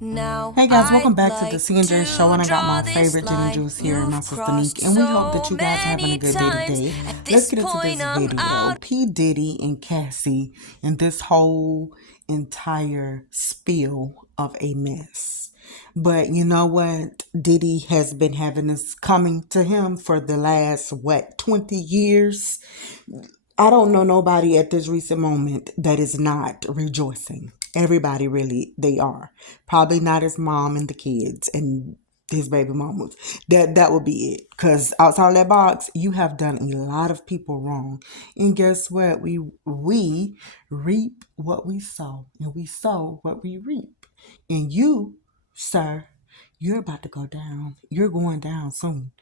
Hey guys, welcome back to the C&J show, and I got my favorite gin and juice here, my sister Neek, and we hope that you guys are having a good day today. Let's get into this video. P. Diddy and Cassie and this whole entire spiel of a mess. But you know what? Diddy has been having this coming to him for the last, 20 years? I don't know nobody at this recent moment that is not rejoicing. Everybody really, they are. Probably not his mom and the kids and his baby mamas. That would be it. Because outside of that box, you have done a lot of people wrong. And guess what? We reap what we sow. And we sow what we reap. And you, sir, you're about to go down. You're going down soon.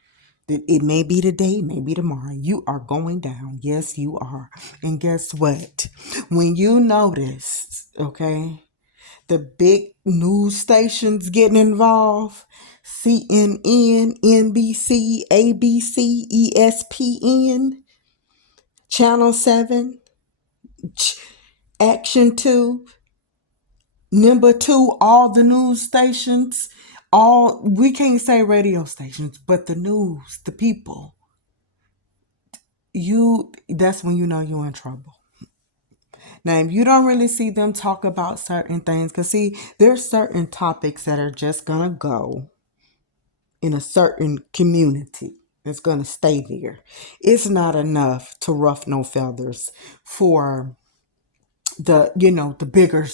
It may be today, maybe tomorrow. You are going down. Yes, you are. And guess what? When you notice, okay, the big news stations getting involved, CNN, NBC, ABC, ESPN, Channel 7, Action 2, Number 2, all the news stations, we can't say radio stations, but the news, the people, that's when you know you're in trouble. Now, if you don't really see them talk about certain things, because see, there's certain topics that are just going to go in a certain community. It's going to stay there. It's not enough to ruff no feathers for the bigger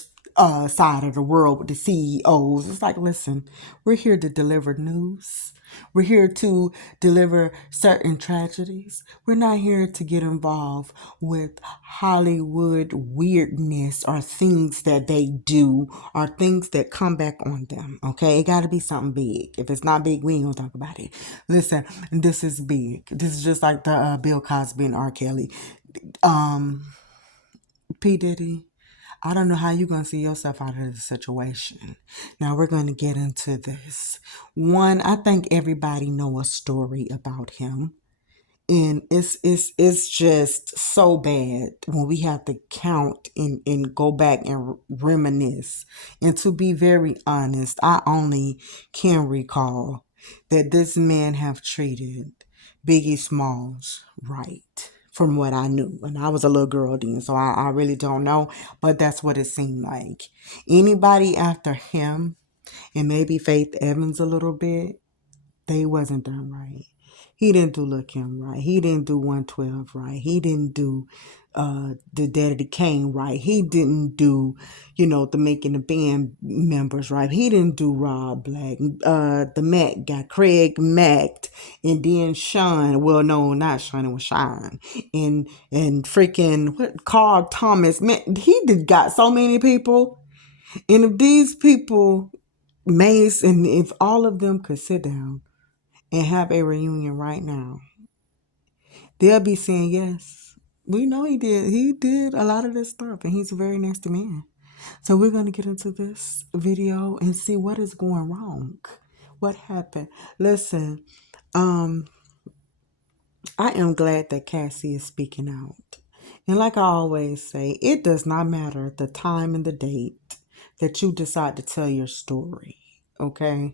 side of the world with the CEOs. It's like, listen, we're here to deliver news. We're here to deliver certain tragedies. We're not here to get involved with Hollywood weirdness or things that they do or things that come back on them. Okay, it got to be something big. If it's not big, we ain't gonna talk about it. Listen, this is big. This is just like the Bill Cosby and R. Kelly. P.diddy, I don't know how you're going to see yourself out of this situation. Now, we're going to get into this. One, I think everybody know a story about him. And it's just so bad when we have to count and go back and reminisce. And to be very honest, I only can recall that this man have treated Biggie Smalls right, from what I knew. And I was a little girl then, so I really don't know. But that's what it seemed like. Anybody after him, and maybe Faith Evans a little bit, they wasn't done right. He didn't do Lil' Kim right. He didn't do 112 right. He didn't do the Daddy Kane right. He didn't do, the Making the Band members right. He didn't do Rob Black. The Mac got Craig Macked, and then Sean. Well, no, not Sean. It was Sean. And freaking Carl Thomas. Man, he got so many people. And if these people, Mace, and if all of them could sit down and have a reunion right now, they'll be saying, yes, we know he did. He did a lot of this stuff, and he's a very nasty man. So we're going to get into this video and see what is going wrong. What happened? Listen, I am glad that Cassie is speaking out. And like I always say, it does not matter the time and the date that you decide to tell your story, okay?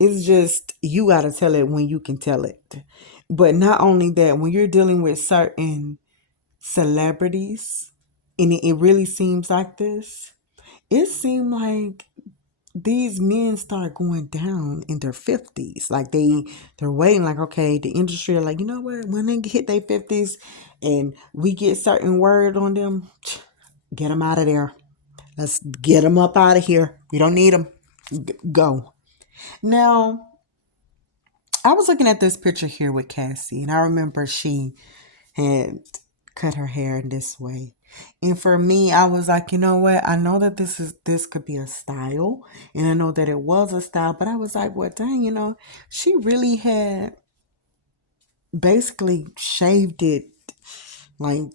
It's just, you got to tell it when you can tell it. But not only that, when you're dealing with certain celebrities, and it really seems like this, it seemed like these men start going down in their 50s. Like they're waiting, like, okay, the industry are like, you know what, when they hit their 50s and we get certain word on them, get them out of there. Let's get them up out of here. We don't need them. Go. Now, I was looking at this picture here with Cassie, and I remember she had cut her hair in this way. And for me, I was like, you know what? I know that this could be a style, and I know that it was a style, but I was like, well, dang, she really had basically shaved it like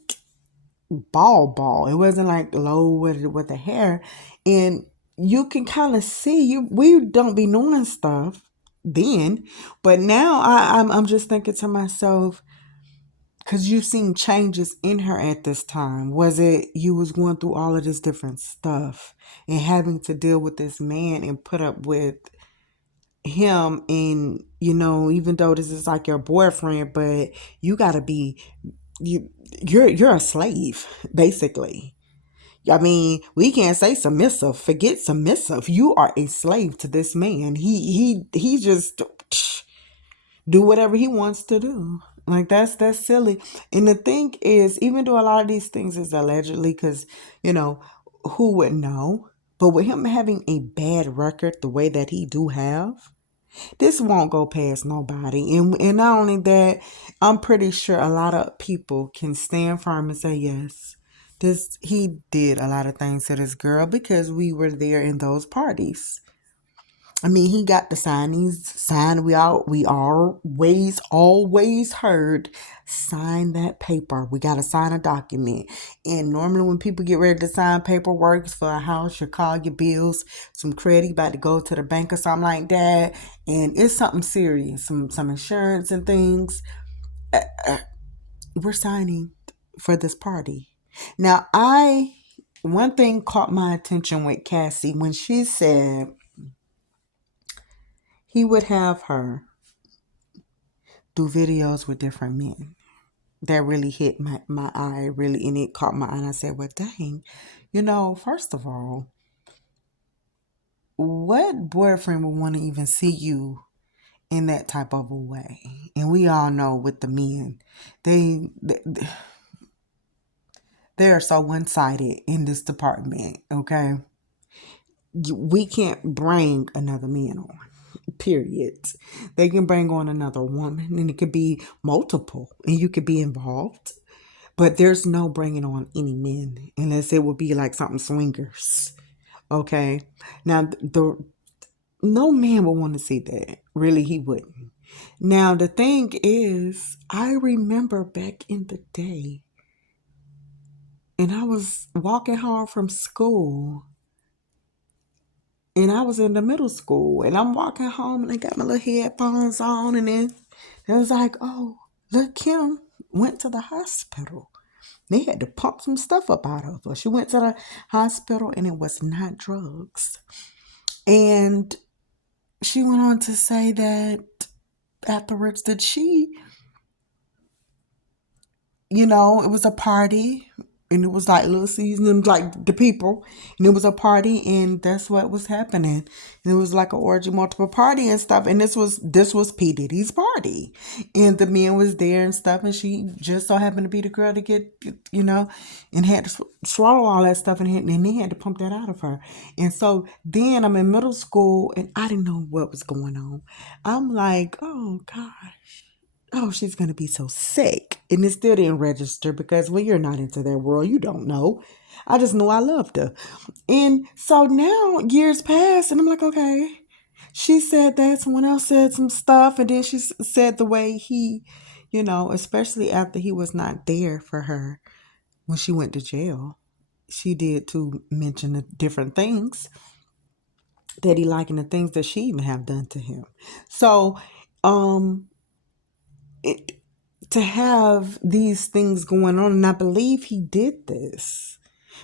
ball. It wasn't like low with the hair, and you can kind of see we don't be knowing stuff then, but now I'm just thinking to myself, Cause you seen changes in her at this time. Was it you was going through all of this different stuff and having to deal with this man and put up with him, and even though this is like your boyfriend, but you gotta be you you're a slave, basically. I mean, we can't say submissive. Forget submissive. You are a slave to this man. He just do whatever he wants to do. Like that's silly. And the thing is, even though a lot of these things is allegedly, because you know who would know, but with him having a bad record the way that he do have, this won't go past nobody. And not only that, I'm pretty sure a lot of people can stand firm and say yes. He did a lot of things to this girl because we were there in those parties. I mean, he got the sign. We always heard, sign that paper. We got to sign a document. And normally when people get ready to sign paperwork for a house, you call your bills, some credit, you about to go to the bank or something like that, and it's something serious, some insurance and things. We're signing for this party. Now, one thing caught my attention with Cassie when she said he would have her do videos with different men. That really hit my eye, really, and it caught my eye. And I said, well, dang, first of all, what boyfriend would want to even see you in that type of a way? And we all know with the men, they are so one-sided in this department, okay? We can't bring another man on. Period. They can bring on another woman, and it could be multiple, and you could be involved. But there's no bringing on any men unless it would be like something swingers. Okay. Now, no man would want to see that. Really, he wouldn't. Now, the thing is, I remember back in the day, and I was walking home from school, and I was in the middle school, and I'm walking home, and I got my little headphones on, and then it was like, oh, look, Kim went to the hospital. They had to pump some stuff up out of her. She went to the hospital, and it was not drugs. And she went on to say that afterwards that it was a party, and it was like little seasoning, like the people, and it was a party, and that's what was happening. And it was like an orgy, multiple party and stuff. And this was P. Diddy's party, and the men was there and stuff, and she just so happened to be the girl to get, and had to swallow all that stuff, and they had to pump that out of her. And so then I'm in middle school, and I didn't know what was going on. I'm like, oh God. Oh, she's going to be so sick. And it still didn't register because when you're not into that world, you don't know. I just knew I loved her. And so now years pass, and I'm like, okay. She said that. Someone else said some stuff. And then she said the way he, especially after he was not there for her when she went to jail. She did to mention the different things that he liked and the things that she even have done to him. So, it, to have these things going on, and I believe he did this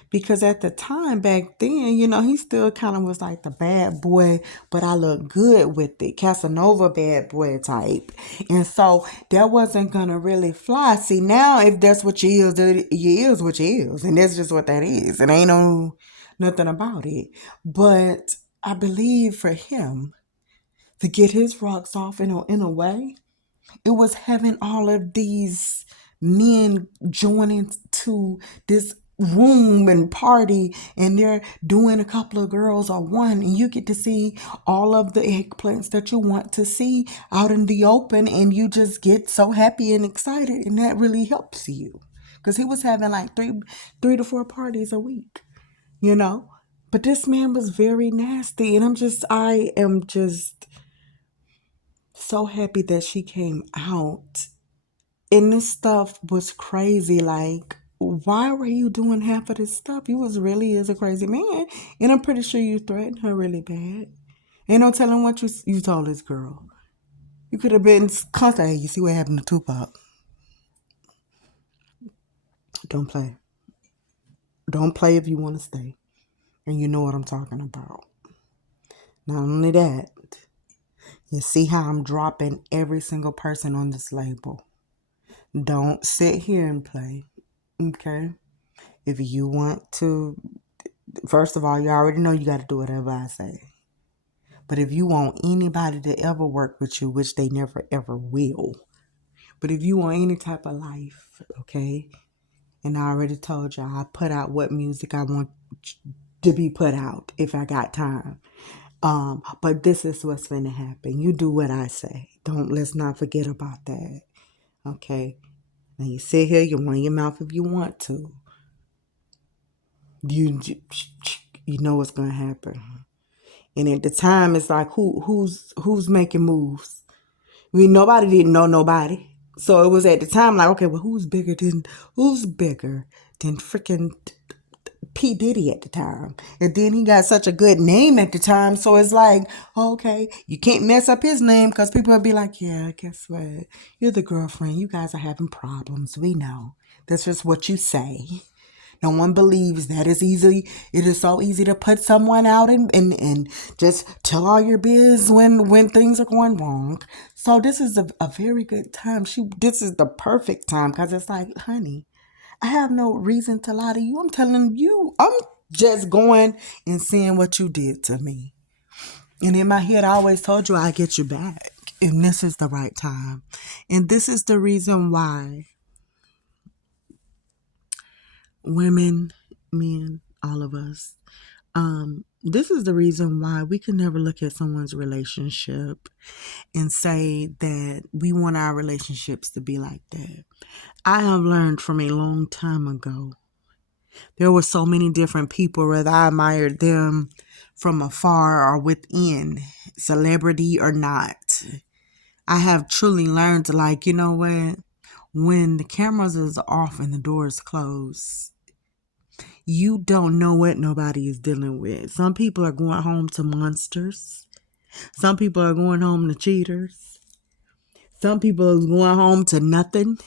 because at the time back then, he still kind of was like the bad boy, but I look good with it, Casanova bad boy type. And so that wasn't gonna really fly. See, now if that's what you is, you is what you is, and that's just what that is. It ain't nothing about it. But I believe for him to get his rocks off in a way, it was having all of these men joining to this room and party, and they're doing a couple of girls or one, and you get to see all of the eggplants that you want to see out in the open, and you just get so happy and excited, and that really helps you because he was having like three to four parties a week, but this man was very nasty, and I am just so happy that she came out. And this stuff was crazy. Like, why were you doing half of this stuff? You was really is a crazy man. And I'm pretty sure you threatened her really bad. Ain't no telling what you told this girl. You could have been contact. Hey, you see what happened to Tupac? Don't play. Don't play if you want to stay. And you know what I'm talking about. Not only that, you see how I'm dropping every single person on this label. Don't sit here and play. Okay? If you want to, first of all, you already know you got to do whatever I say. But if you want anybody to ever work with you, which they never ever will, but if you want any type of life, okay? And I already told you I put out what music I want to be put out if I got time. But this is what's going to happen. You do what I say. Let's not forget about that. Okay? Now you sit here, you run your mouth if you want to. You know what's going to happen. And at the time, it's like, who's making moves? Nobody didn't know nobody. So it was at the time like, okay, well, who's bigger than freaking p.diddy at the time? And then he got such a good name at the time. So it's like, okay, you can't mess up his name because people will be like, yeah, guess what? You're the girlfriend. You guys are having problems. We know. That's just what you say. No one believes that it's easy. It is so easy to put someone out and just tell all your biz when things are going wrong. So this is a very good time. This is the perfect time because it's like, honey, I have no reason to lie to you. I'm telling you, I'm just going and seeing what you did to me. And in my head, I always told you I'd get you back. And this is the right time. And this is the reason why women, men, all of us, this is the reason why we can never look at someone's relationship and say that we want our relationships to be like that. I have learned from a long time ago. There were so many different people, whether I admired them from afar or within, celebrity or not. I have truly learned to, like, you know what? When the cameras is off and the doors closed, you don't know what nobody is dealing with. Some people are going home to monsters. Some people are going home to cheaters. Some people are going home to nothing.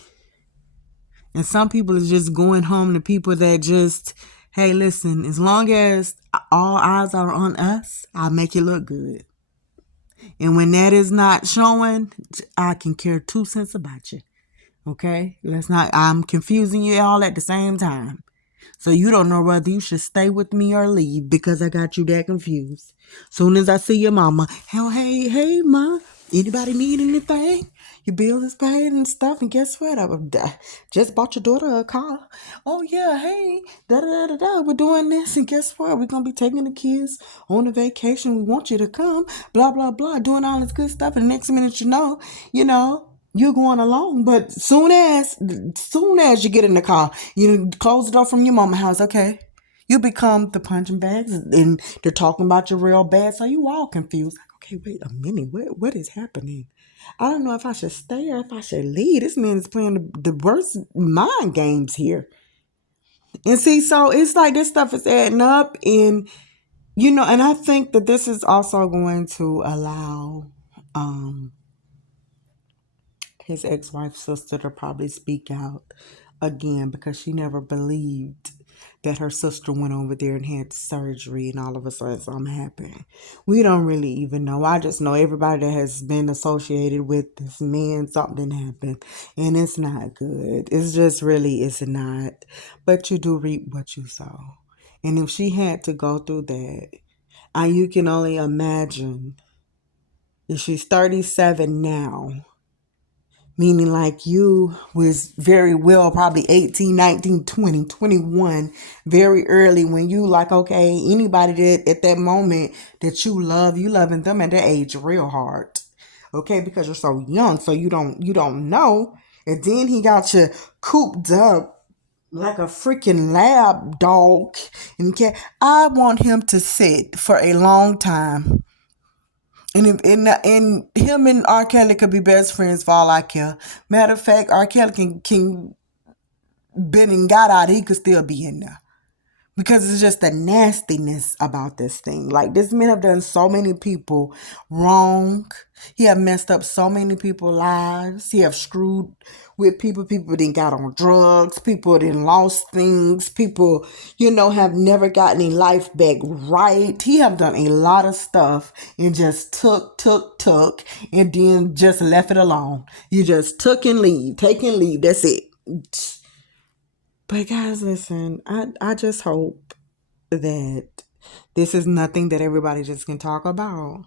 And some people are just going home to people that just, hey, listen, as long as all eyes are on us, I'll make it look good. And when that is not showing, I can care 2 cents about you. Okay? I'm confusing you all at the same time. So you don't know whether you should stay with me or leave because I got you that confused. Soon as I see your mama, hey, ma, anybody need anything? Your bill is paid and stuff. And guess what? I just bought your daughter a car. Oh, yeah, hey, da-da-da-da-da. We're doing this. And guess what? We're going to be taking the kids on a vacation. We want you to come. Blah, blah, blah. Doing all this good stuff. And the next minute you're going along, but soon as you get in the car, you close the door from your mama's house, okay? You become the punching bags, and they're talking about you real bad, so you all confused. Like, okay, wait a minute, what is happening? I don't know if I should stay or if I should leave. This man is playing the worst mind games here. And see, so it's like this stuff is adding up, and and I think that this is also going to allow his ex-wife's sister to probably speak out again because she never believed that her sister went over there and had surgery and all of a sudden something happened. We don't really even know. I just know everybody that has been associated with this man, something happened. And it's not good. It's not. But you do reap what you sow. And if she had to go through that, you can only imagine if she's 37 now, meaning like you was very well probably 18, 19, 20, 21, very early when you like, okay, anybody that at that moment that you loving them at that age real hard. Okay, because you're so young, so you don't know. And then he got you cooped up like a freaking lab dog. I want him to sit for a long time. And him and R. Kelly could be best friends for all I care. Matter of fact, R. Kelly can been and got out. He could still be in there. because it's just the nastiness about this thing. Like, this man have done so many people wrong. He have messed up so many people's lives. He have screwed with people. People didn't got on drugs. People didn't lost things. People, have never gotten their life back right. He have done a lot of stuff and just took, and then just left it alone. You just took and leave, take and leave. That's it. But guys, listen, I just hope that this is nothing that everybody just can talk about.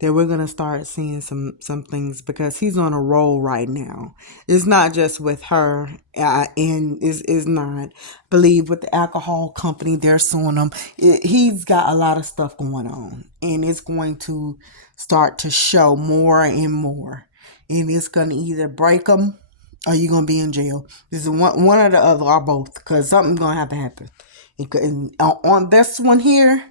That we're gonna start seeing some things, because he's on a roll right now. It's not just with her, and is not. I believe with the alcohol company, they're suing him. He's got a lot of stuff going on, and it's going to start to show more and more, and it's gonna either break him or you're gonna be in jail. This is one or the other, or both, because something's gonna have to happen. And on this one here,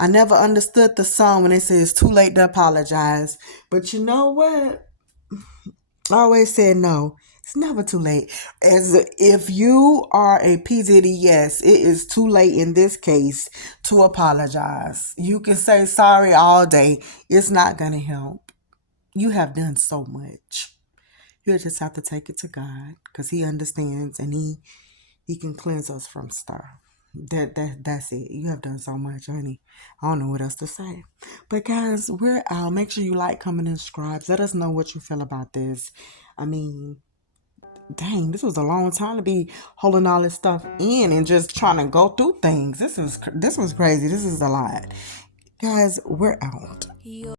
I never understood the song when they say it's too late to apologize. But you know what? I always said no. It's never too late. If you are a p.diddy, yes, it is too late in this case to apologize. You can say sorry all day. It's not gonna help. You have done so much. You just have to take it to God, because He understands, and He can cleanse us from stuff. That's it. You have done so much, honey. I don't know what else to say. But guys, we're out. Make sure you like, comment, and subscribe. Let us know what you feel about this. I mean, dang, this was a long time to be holding all this stuff in and just trying to go through things. This was crazy. This is a lot. Guys, we're out.